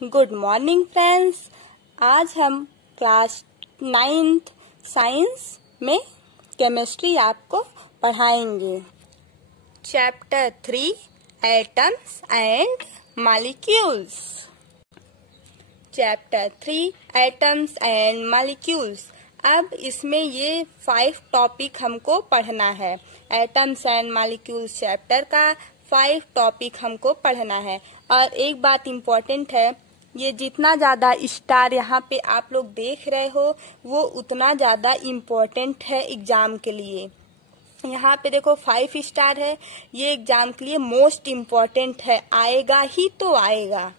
Good morning friends. आज हम class 9th science में केमिस्ट्री आपको पढ़ाएंगे। Chapter 3 atoms and molecules. Chapter 3 atoms and molecules. अब इसमें ये 5 टॉपिक हमको पढ़ना है। एटम्स एंड मॉलिक्यूल्स चैप्टर का 5 टॉपिक हमको पढ़ना है। और एक बात इम्पोर्टेंट है, ये जितना ज्यादा स्टार यहाँ पे आप लोग देख रहे हो वो उतना ज्यादा इम्पोर्टेंट है एग्जाम के लिए। यहाँ पे देखो 5 स्टार है, ये एग्जाम के लिए मोस्ट इम्पोर्टेंट है, आएगा ही तो आएगा।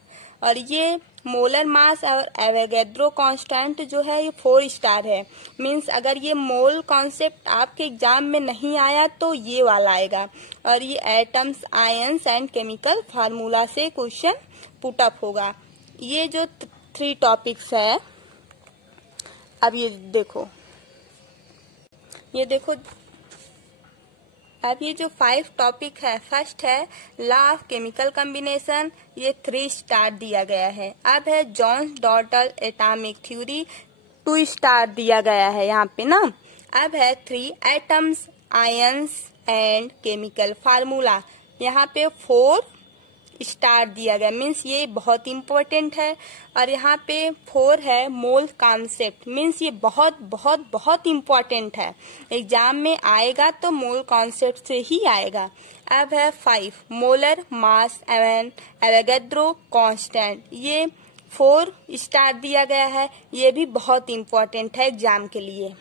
और ये मोलर मास और एवोगैड्रो कांस्टेंट जो है ये 4 स्टार है। मींस अगर ये मोल कॉन्सेप्ट आपके एग्जाम में नहीं आया तो ये वाला आएगा। और ये atoms, ions and chemical formula से क्वेश्चन पुट अप होगा। ये जो 3 टॉपिक्स है, अब ये देखो अब ये जो 5 टॉपिक है, फर्स्ट है लॉ ऑफ केमिकल कॉम्बिनेशन, ये 3 स्टार दिया गया है। अब है जॉन्स डॉटल एटॉमिक थ्योरी, 2 स्टार दिया गया है यहाँ पे ना। अब है 3 atoms, ions and chemical formula, यहाँ पे 4 स्टार दिया गया। मीन्स ये बहुत इम्पोर्टेंट है। और यहाँ पे 4 है मोल कॉन्सेप्ट, मीन्स ये बहुत बहुत बहुत इम्पोर्टेंट है, एग्जाम में आएगा तो मोल कॉन्सेप्ट से ही आएगा। अब है 5 molar mass and Avogadro constant, ये 4 स्टार दिया गया है, ये भी बहुत इम्पोर्टेंट है एग्जाम के लिए।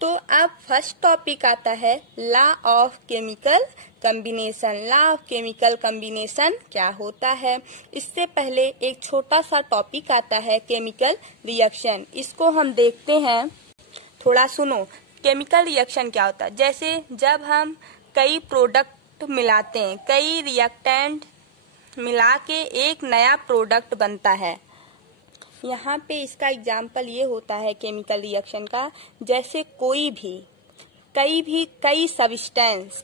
तो अब फर्स्ट टॉपिक आता है law of chemical combination. Law of chemical combination क्या होता है? इससे पहले एक छोटा सा टॉपिक आता है केमिकल रिएक्शन, इसको हम देखते हैं। थोड़ा सुनो, केमिकल रिएक्शन क्या होता है? जैसे जब हम कई प्रोडक्ट मिलाते हैं, कई रिएक्टेंट मिला के एक नया प्रोडक्ट बनता है। यहाँ पे इसका एग्जाम्पल ये होता है केमिकल रिएक्शन का, जैसे कई सब्सटेंस,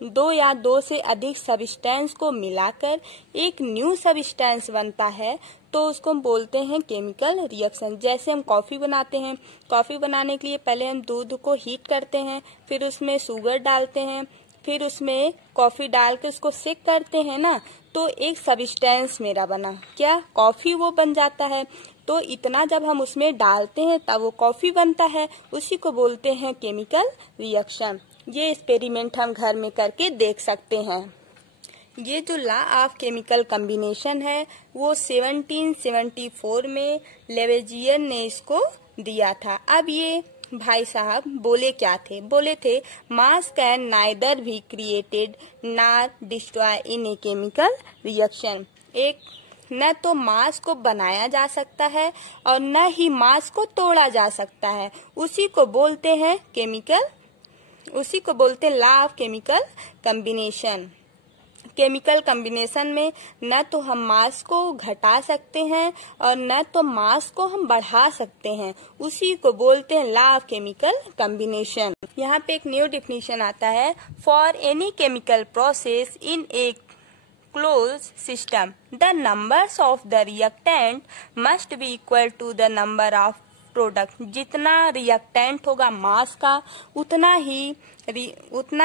2 या 2 से अधिक सब्सटेंस को मिलाकर एक न्यू सब्सटेंस बनता है, तो उसको हम बोलते हैं केमिकल रिएक्शन। जैसे हम कॉफी बनाते हैं, कॉफी बनाने के लिए पहले हम दूध को हीट करते हैं, फिर उसमें शुगर डालते हैं, फिर उसमें कॉफी डाल के उसको सेक करते हैं ना, तो एक सब्सटेंस मेरा बना, क्या कॉफी वो बन जाता है। तो इतना जब हम उसमें डालते हैं तब वो कॉफी बनता है, उसी को बोलते हैं केमिकल रिएक्शन। ये एक्सपेरिमेंट हम घर में करके देख सकते हैं। ये जो लॉ ऑफ केमिकल कॉम्बिनेशन है वो 1774 में लेवेजियर ने इसको दिया था। अब ये भाई साहब बोले क्या थे? बोले थे मास can neither be created nor destroy in a chemical reaction. एक न तो मास को बनाया जा सकता है और न ही मास को तोड़ा जा सकता है, उसी को बोलते हैं law of chemical combination. Chemical combination में न तो हम मास को घटा सकते हैं और न तो मास को हम बढ़ा सकते हैं, उसी को बोलते हैं लॉ ऑफ केमिकल कॉम्बिनेशन। यहाँ पे एक न्यू डेफिनेशन आता है, for any chemical process in a close system the numbers of the reactant must be equal to the number of product. जितना रिएक्टेंट होगा मास का उतना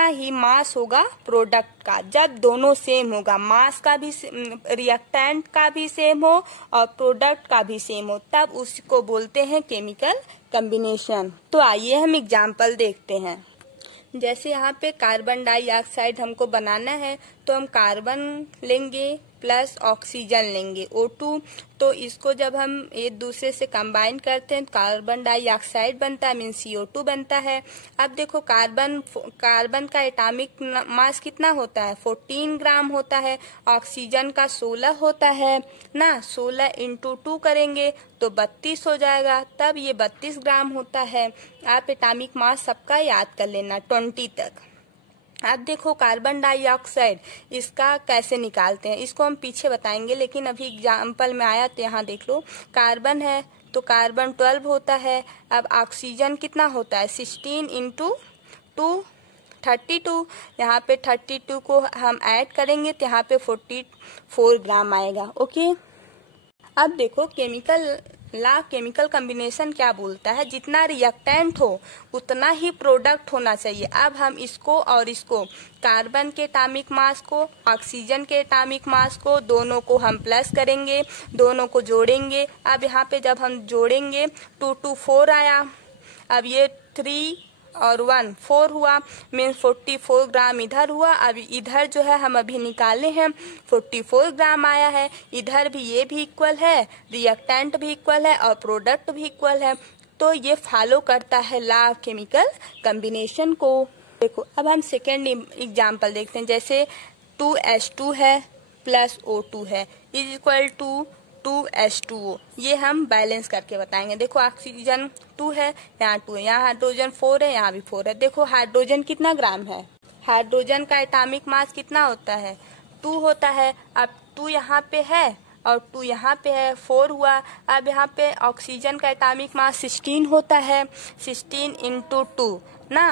ही मास होगा प्रोडक्ट का। जब दोनों सेम होगा, मास का भी, रिएक्टेंट का भी सेम हो और प्रोडक्ट का भी सेम हो, तब उसको बोलते हैं केमिकल कॉम्बिनेशन। तो आइए हम एग्जांपल देखते हैं। जैसे यहाँ पे कार्बन डाइऑक्साइड हमको बनाना है, तो हम कार्बन लेंगे प्लस ऑक्सीजन लेंगे O2। तो इसको जब हम एक दूसरे से कंबाइन करते हैं कार्बन डाइऑक्साइड बनता है, मीन CO2 बनता है। अब देखो कार्बन का एटॉमिक मास कितना होता है? 14 ग्राम होता है। ऑक्सीजन का 16 होता है ना, 16 × 2 करेंगे तो 32 हो जाएगा, तब ये 32 ग्राम होता है। आप एटॉमिक मास सबका याद कर लेना 20 तक। अब देखो कार्बन डाइऑक्साइड, इसका कैसे निकालते हैं इसको हम पीछे बताएंगे, लेकिन अभी एग्जाम्पल में आया तो यहाँ देख लो। कार्बन है तो कार्बन 12 होता है। अब ऑक्सीजन कितना होता है? 16 × 2 32। यहाँ पे 32 को हम ऐड करेंगे तो यहाँ पे 44 ग्राम आएगा। ओके, अब देखो केमिकल कॉम्बिनेशन क्या बोलता है, जितना रिएक्टेंट हो उतना ही प्रोडक्ट होना चाहिए। अब हम इसको और इसको, कार्बन के एटॉमिक मास को, ऑक्सीजन के एटॉमिक मास को, दोनों को हम प्लस करेंगे, दोनों को जोड़ेंगे। अब यहाँ पे जब हम जोड़ेंगे 2 2 4 आया। अब ये 3 और 1 4 हुआ, मीन्स 44 ग्राम इधर हुआ। अब इधर जो है हम अभी निकाले हैं 44 ग्राम आया है। इधर भी ये भी इक्वल है, रिएक्टेंट भी इक्वल है और प्रोडक्ट भी इक्वल है। तो ये फॉलो करता है लॉ ऑफ केमिकल कॉम्बिनेशन को। देखो अब हम सेकेंड एग्जाम्पल देखते हैं। जैसे 2H2 है प्लस O2 है इज इक्वल टू 2H2O। ये हम बैलेंस करके बताएंगे। देखो ऑक्सीजन 2 है, यहाँ 2 है, यहाँ हाइड्रोजन 4 है, यहाँ भी 4 है। देखो हाइड्रोजन कितना ग्राम है, हाइड्रोजन का एटॉमिक मास कितना होता है, 2 होता है। अब 2 यहाँ पे है और 2 यहाँ पे है, 4 हुआ। अब यहाँ पे ऑक्सीजन का एटॉमिक मास 16 होता है, 16 × 2 ना।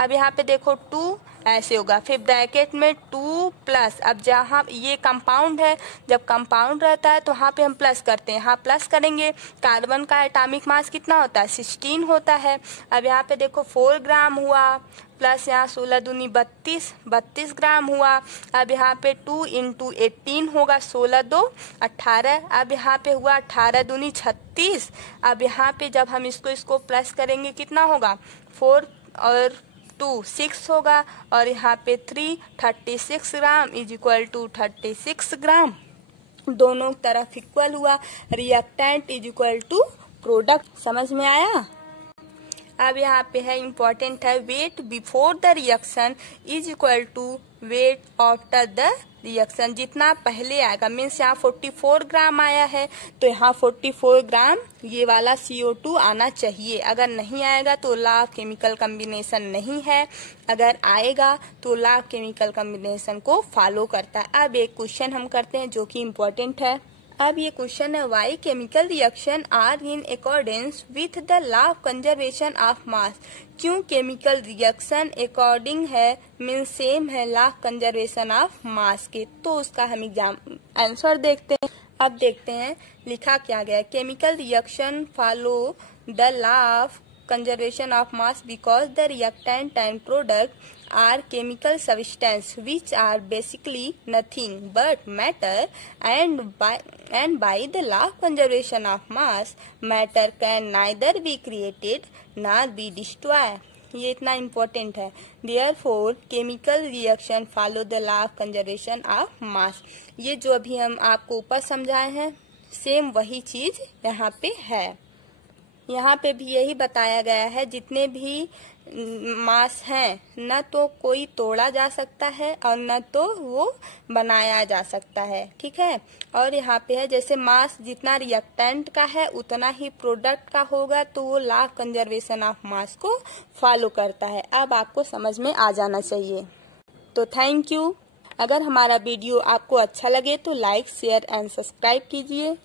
अब यहाँ पे देखो 2 ऐसे होगा, फिर ब्रैकेट में 2 प्लस। अब जहाँ ये कंपाउंड है, जब कंपाउंड रहता है तो यहाँ पे हम प्लस करते हैं, यहाँ प्लस करेंगे। कार्बन का एटॉमिक मास कितना होता है, 16 होता है। अब यहाँ पे देखो 4 ग्राम हुआ, प्लस यहाँ 16 दूनी 32 ग्राम हुआ। अब यहाँ पे 2 × 18 होगा, 16 2 18। अब यहाँ पे हुआ 18 दूनी 36। अब यहाँ पे जब हम इसको प्लस करेंगे कितना होगा, 4 और 2 6 होगा, और यहाँ पे 3 36 gram is equal to 36 gram. दोनों तरफ इक्वल हुआ, reactant is equal to product. समझ में आया। अब यहाँ पे है इम्पोर्टेंट है, weight before the reaction is equal to weight after the reaction. जितना पहले आएगा, मीन्स यहाँ 44 ग्राम आया है तो यहाँ 44 ग्राम ये वाला CO2 आना चाहिए। अगर नहीं आएगा तो लॉ ऑफ केमिकल कॉम्बिनेशन नहीं है, अगर आएगा तो लॉ ऑफ केमिकल कॉम्बिनेशन को फॉलो करता है। अब एक क्वेश्चन हम करते हैं जो कि इम्पोर्टेंट है। अब ये क्वेश्चन है, why chemical reaction are in accordance with the law of conservation of mass. क्यों केमिकल रिएक्शन अकॉर्डिंग है, मीन सेम है law of conservation of mass के। तो उसका हम आंसर देखते हैं। अब देखते हैं लिखा क्या गया। Chemical reaction follow the law of conservation of mass because the reactant and product are chemical substance which are basically nothing but matter, and by the law of conservation of mass matter can neither be created nor be destroyed. ये इतना important है। Therefore chemical reaction follow the law of conservation of mass। ये जो अभी हम आपको ऊपर समझाए हैं सेम वही चीज यहाँ पे है। यहाँ पे भी यही बताया गया है, जितने भी मास हैं न तो कोई तोड़ा जा सकता है और न तो वो बनाया जा सकता है, ठीक है। और यहाँ पे है जैसे मास जितना रिएक्टेंट का है उतना ही प्रोडक्ट का होगा, तो वो लॉ ऑफ कंजर्वेशन ऑफ मास को फॉलो करता है। अब आपको समझ में आ जाना चाहिए। तो थैंक यू। अगर हमारा वीडियो आपको अच्छा लगे तो लाइक शेयर एंड सब्सक्राइब कीजिए।